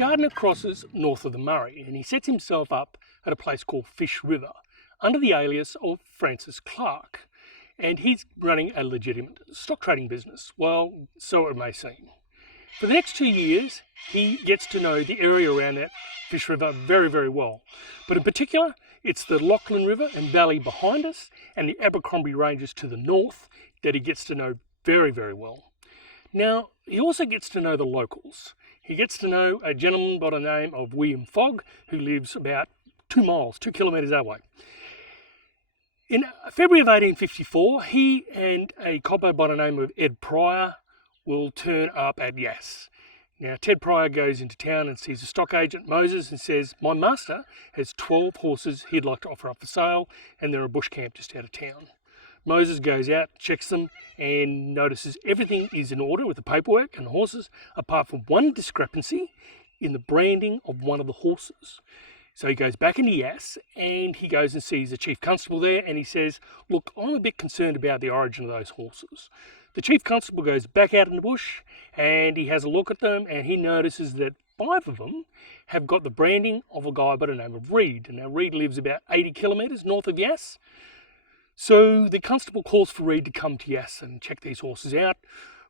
Gardiner crosses north of the Murray and he sets himself up at a place called Fish River under the alias of Francis Clark, and he's running a legitimate stock trading business. Well, so it may seem. For the next 2 years, he gets to know the area around that Fish River very, very well. But in particular, it's the Lachlan River and Valley behind us and the Abercrombie Ranges to the north that he gets to know very, very well. Now, he also gets to know the locals. He gets to know a gentleman by the name of Williams Fogg, who lives about 2 kilometres that way. In February of 1854, he and a cobbo by the name of Ed Pryor will turn up at Yass. Now, Ted Pryor goes into town and sees the stock agent, Moses, and says, "My master has 12 horses he'd like to offer up for sale, and they're a bush camp just out of town." Moses goes out, checks them, and notices everything is in order with the paperwork and the horses, apart from one discrepancy in the branding of one of the horses. So he goes back into Yass, and he goes and sees the chief constable there, and he says, "Look, I'm a bit concerned about the origin of those horses." The chief constable goes back out in the bush, and he has a look at them, and he notices that 5 of them have got the branding of a guy by the name of Reed. And now Reed lives about 80 kilometres north of Yass. So the constable calls for Reed to come to Yass and check these horses out.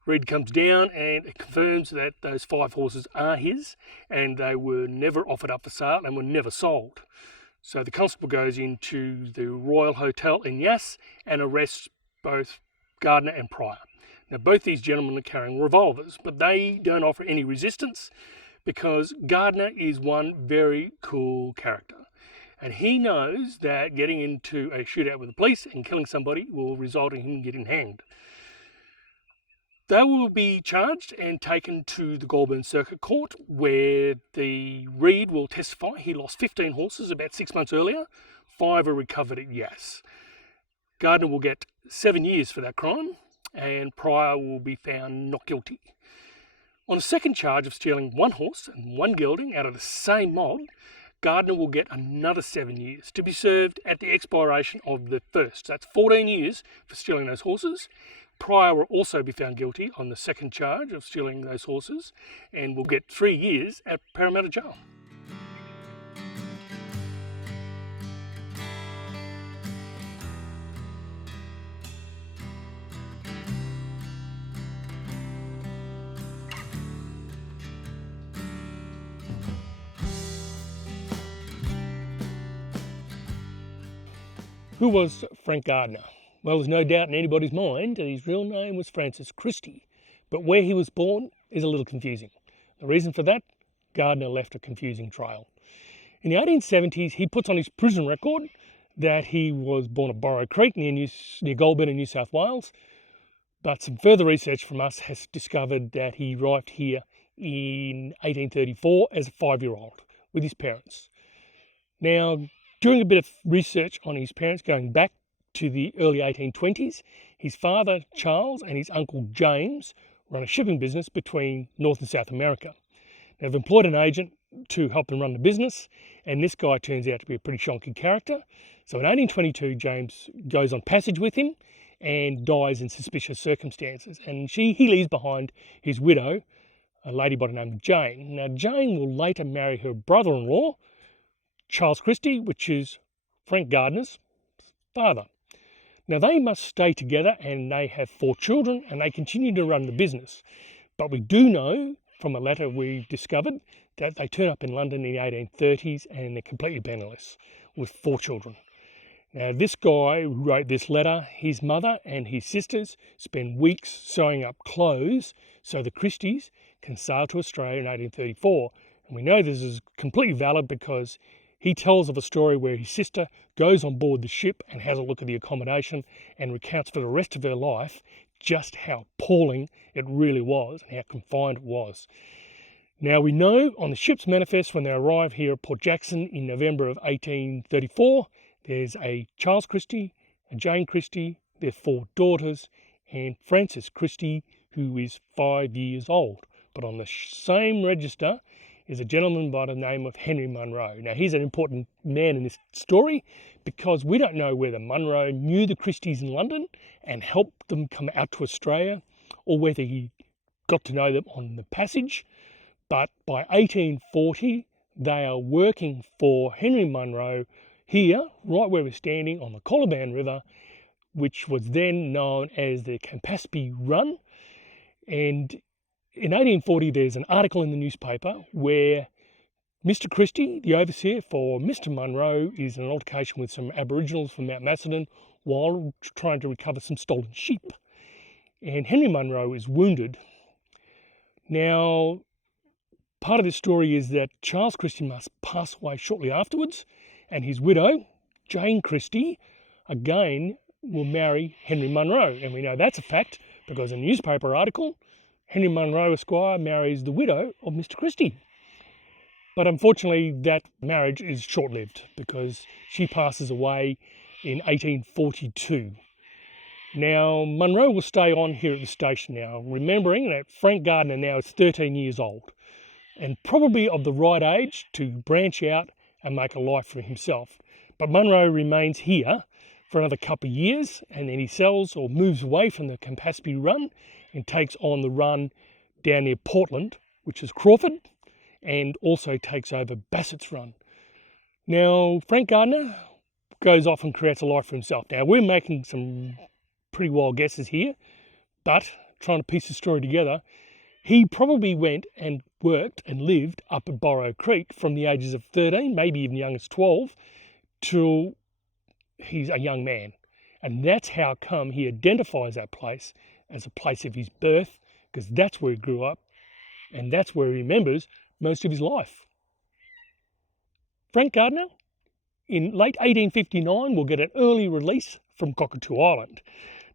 Reed comes down and it confirms that those 5 horses are his, and they were never offered up for sale and were never sold. So the constable goes into the Royal Hotel in Yass and arrests both Gardiner and Pryor. Now, both these gentlemen are carrying revolvers, but they don't offer any resistance because Gardiner is one very cool character. And he knows that getting into a shootout with the police and killing somebody will result in him getting hanged. They will be charged and taken to the Goulburn Circuit Court, where the Reed will testify he lost 15 horses about 6 months earlier. 5 are recovered at Yass. Gardiner will get 7 years for that crime, and Pryor will be found not guilty. On a second charge of stealing 1 horse and 1 gelding out of the same mob, Gardiner will get another 7 years to be served at the expiration of the first. That's 14 years for stealing those horses. Pryor will also be found guilty on the second charge of stealing those horses and will get 3 years at Parramatta Jail. Who was Frank Gardiner? Well, there's no doubt in anybody's mind that his real name was Francis Christie, but where he was born is a little confusing. The reason for that, Gardiner left a confusing trail. In the 1870s, he puts on his prison record that he was born at Borrow Creek near Goulburn in New South Wales, but some further research from us has discovered that he arrived here in 1834 as a 5-year-old with his parents. Now, doing a bit of research on his parents going back to the early 1820s, his father, Charles, and his uncle, James, run a shipping business between North and South America. They've employed an agent to help them run the business, and this guy turns out to be a pretty shonky character. So in 1822, James goes on passage with him and dies in suspicious circumstances. And he leaves behind his widow, a lady by the name of Jane. Now, Jane will later marry her brother-in-law, Charles Christie, which is Frank Gardiner's father. Now, they must stay together and they have 4 children and they continue to run the business. But we do know from a letter we discovered that they turn up in London in the 1830s and they're completely penniless with 4 children. Now, this guy who wrote this letter, his mother and his sisters spend weeks sewing up clothes so the Christies can sail to Australia in 1834. And we know this is completely valid because he tells of a story where his sister goes on board the ship and has a look at the accommodation and recounts for the rest of her life just how appalling it really was and how confined it was. Now, we know on the ship's manifest when they arrive here at Port Jackson in November of 1834, there's a Charles Christie, a Jane Christie, their 4 daughters, and Francis Christie, who is 5 years old. But on the same register is a gentleman by the name of Henry Munro. Now, he's an important man in this story because we don't know whether Munro knew the Christies in London and helped them come out to Australia, or whether he got to know them on the passage. But by 1840, they are working for Henry Munro here, right where we're standing on the Colaban River, which was then known as the Campaspe Run. And in 1840, there's an article in the newspaper where Mr. Christie, the overseer for Mr. Munro, is in an altercation with some Aboriginals from Mount Macedon while trying to recover some stolen sheep. And Henry Munro is wounded. Now, part of this story is that Charles Christie must pass away shortly afterwards, and his widow, Jane Christie, again will marry Henry Munro. And we know that's a fact because in a newspaper article, Henry Munro Esquire marries the widow of Mr. Christie. But unfortunately, that marriage is short-lived because she passes away in 1842. Now, Munro will stay on here at the station now, remembering that Frank Gardiner now is 13 years old and probably of the right age to branch out and make a life for himself. But Munro remains here for another couple of years, and then he sells or moves away from the Campaspe Run and takes on the run down near Portland, which is Crawford, and also takes over Bassett's Run. Now, Frank Gardiner goes off and creates a life for himself. Now, we're making some pretty wild guesses here, but trying to piece the story together, he probably went and worked and lived up at Borrow Creek from the ages of 13, maybe even young as 12, till he's a young man. And that's how come he identifies that place as a place of his birth, because that's where he grew up, and that's where he remembers most of his life. Frank Gardiner, in late 1859, will get an early release from Cockatoo Island.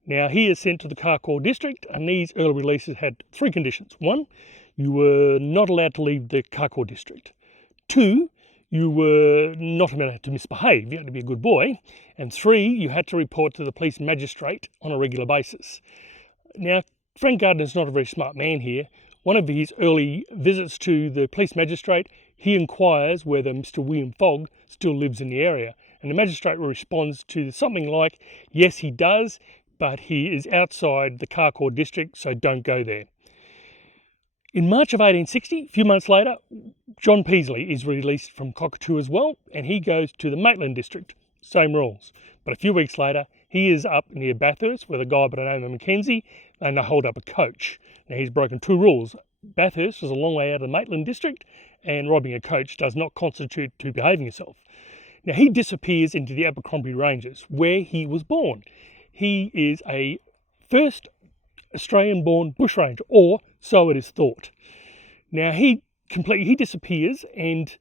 Now, he is sent to the Carcoar district, and these early releases had three conditions. One, you were not allowed to leave the Carcoar district. Two, you were not allowed to misbehave. You had to be a good boy. And three, you had to report to the police magistrate on a regular basis. Now, Frank Gardiner's not a very smart man here. One of his early visits to the police magistrate, he inquires whether Mr. William Fogg still lives in the area. And the magistrate responds to something like, yes, he does, but he is outside the Carcoar district, so don't go there. In March of 1860, a few months later, John Peasley is released from Cockatoo as well, and he goes to the Maitland district. Same rules. But a few weeks later, he is up near Bathurst with a guy by the name of Mackenzie, and they hold up a coach. Now, he's broken two rules. Bathurst is a long way out of the Maitland district, and robbing a coach does not constitute to behaving yourself. Now, he disappears into the Abercrombie Ranges, where he was born. He is a first Australian-born bushranger, or so it is thought. Now, he disappears, and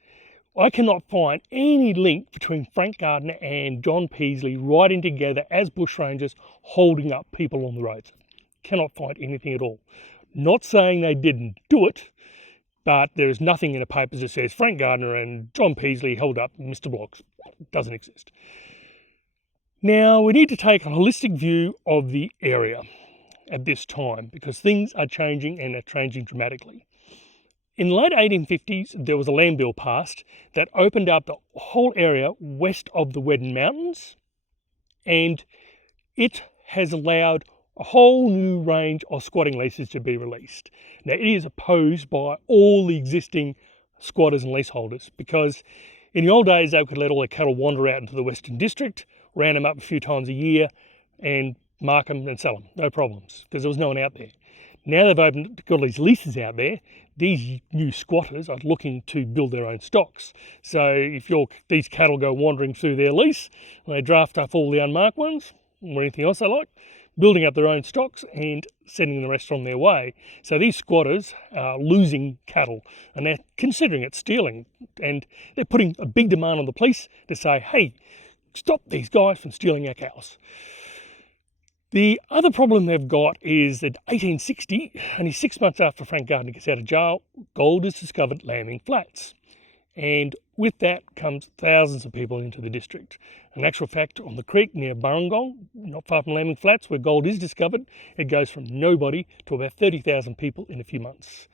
I cannot find any link between Frank Gardiner and John Peasley riding together as bushrangers holding up people on the roads. Cannot find anything at all. Not saying they didn't do it, but there is nothing in the papers that says Frank Gardiner and John Peasley held up Mr. Blocks. It doesn't exist. Now, we need to take a holistic view of the area at this time because things are changing and are changing dramatically. In the late 1850s, there was a land bill passed that opened up the whole area west of the Weddin Mountains, and it has allowed a whole new range of squatting leases to be released. Now, it is opposed by all the existing squatters and leaseholders because in the old days, they could let all their cattle wander out into the Western District, round them up a few times a year and mark them and sell them, no problems, because there was no one out there. Now they've got all these leases out there, these new squatters are looking to build their own stocks. So if these cattle go wandering through their lease, they draft up all the unmarked ones, or anything else they like, building up their own stocks and sending the rest on their way. So these squatters are losing cattle, and they're considering it stealing, and they're putting a big demand on the police to say, hey, stop these guys from stealing our cows. The other problem they've got is that 1860, only 6 months after Frank Gardiner gets out of jail, gold is discovered at Lambing Flats. And with that comes thousands of people into the district. In actual fact, on the creek near Burrangong, not far from Lambing Flats, where gold is discovered, it goes from nobody to about 30,000 people in a few months.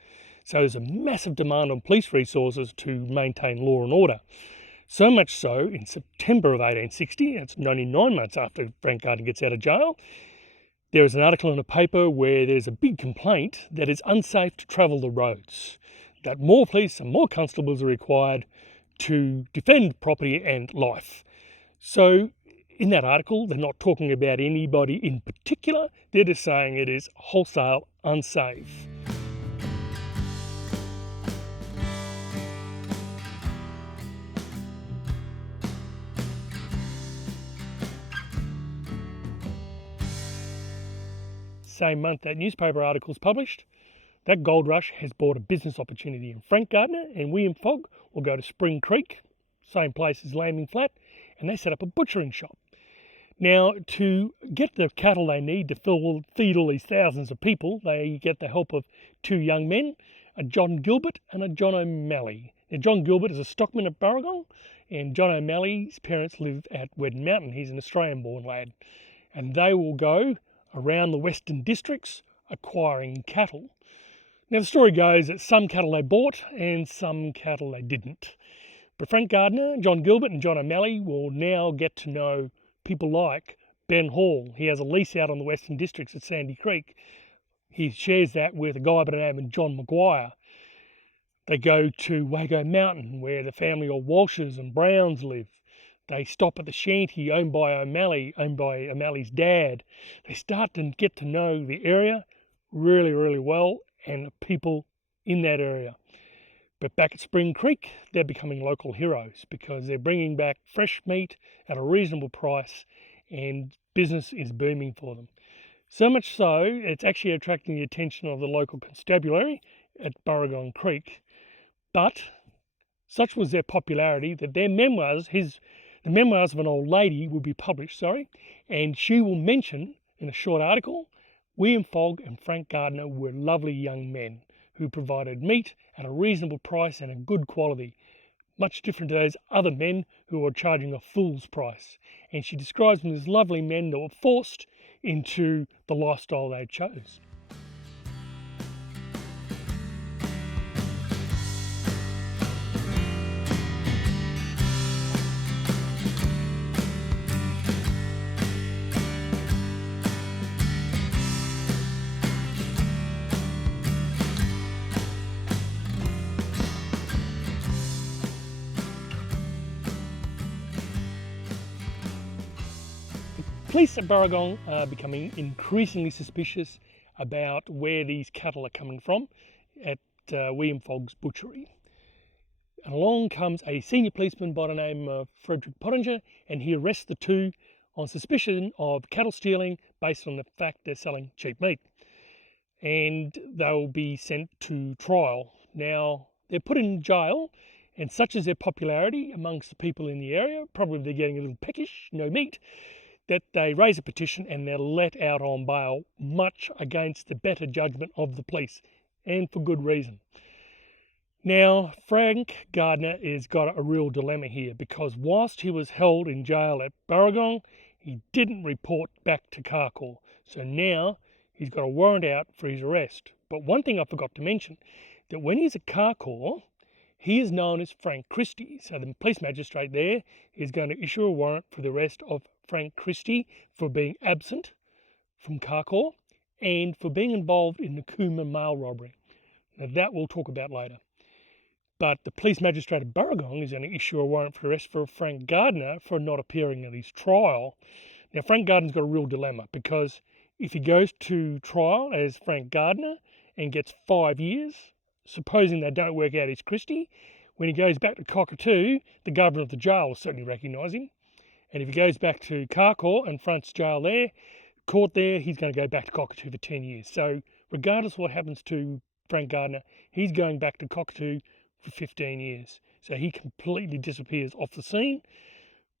So there's a massive demand on police resources to maintain law and order. So much so, in September of 1860, that's only 9 months after Frank Gardiner gets out of jail, there is an article in a paper where there's a big complaint that it's unsafe to travel the roads. that more police and more constables are required to defend property and life. So in that article, they're not talking about anybody in particular, they're just saying it is wholesale unsafe. Same month that newspaper article is published, that gold rush has brought a business opportunity, and Frank Gardiner and William Fogg will go to Spring Creek, same place as Landing Flat, and they set up a butchering shop. Now, to get the cattle they need to feed all these thousands of people, they get the help of two young men, a John Gilbert and a John O'Malley. Now, John Gilbert is a stockman at Barragong, and John O'Malley's parents live at Weddin Mountain. He's an Australian-born lad. And they will go around the western districts acquiring cattle. Now, the story goes that some cattle they bought and some cattle they didn't. But Frank Gardiner, John Gilbert and John O'Malley will now get to know people like Ben Hall. He has a lease out on the western districts at Sandy Creek. He shares that with a guy by the name of John Maguire. They go to Wago Mountain, where the family of Walshes and Browns live. They stop at the shanty owned by O'Malley's dad. They start to get to know the area really, really well and the people in that area. But back at Spring Creek, they're becoming local heroes because they're bringing back fresh meat at a reasonable price and business is booming for them. So much so, it's actually attracting the attention of the local constabulary at Barragong Creek. But such was their popularity that their memoirs, the memoirs of an old lady, will be published, and she will mention in a short article, William Fogg and Frank Gardiner were lovely young men who provided meat at a reasonable price and a good quality, much different to those other men who were charging a fool's price. And she describes them as lovely men that were forced into the lifestyle they chose. Police at Barragong are becoming increasingly suspicious about where these cattle are coming from at William Fogg's butchery. And along comes a senior policeman by the name of Frederick Pottinger, and he arrests the two on suspicion of cattle stealing based on the fact they're selling cheap meat. And they'll be sent to trial. Now, they're put in jail, and such is their popularity amongst the people in the area, probably they're getting a little peckish, no meat, that they raise a petition and they're let out on bail, much against the better judgment of the police, and for good reason. Now, Frank Gardiner has got a real dilemma here, because whilst he was held in jail at Barragong, he didn't report back to Carcoar. So now he's got a warrant out for his arrest. But one thing I forgot to mention, that when he's at Carcoar, he is known as Frank Christie. So the police magistrate there is going to issue a warrant for the arrest of Frank Christie for being absent from Carcoar and for being involved in the Cooma mail robbery. Now that we'll talk about later. But the police magistrate of Barragong is going to issue a warrant for arrest for Frank Gardiner for not appearing at his trial. Now Frank Gardiner's got a real dilemma, because if he goes to trial as Frank Gardiner and gets 5 years, supposing they don't work out his Christie, when he goes back to Cockatoo, the governor of the jail will certainly recognise him. And if he goes back to Carcoar and fronts court there, he's going to go back to Cockatoo for 10 years. So regardless of what happens to Frank Gardiner, he's going back to Cockatoo for 15 years. So he completely disappears off the scene.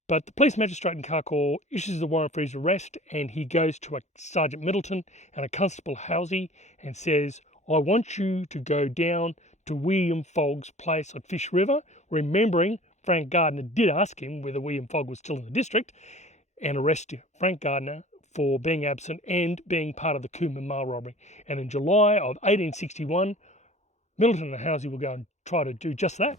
But the police magistrate in Carcoar issues the warrant for his arrest, and he goes to a Sergeant Middleton and a Constable Housey and says, I want you to go down to William Fogg's place at Fish River, remembering Frank Gardiner did ask him whether William Fogg was still in the district, and arrest Frank Gardiner for being absent and being part of the Cooma mail robbery. And in July of 1861, Middleton and Housey will go and try to do just that.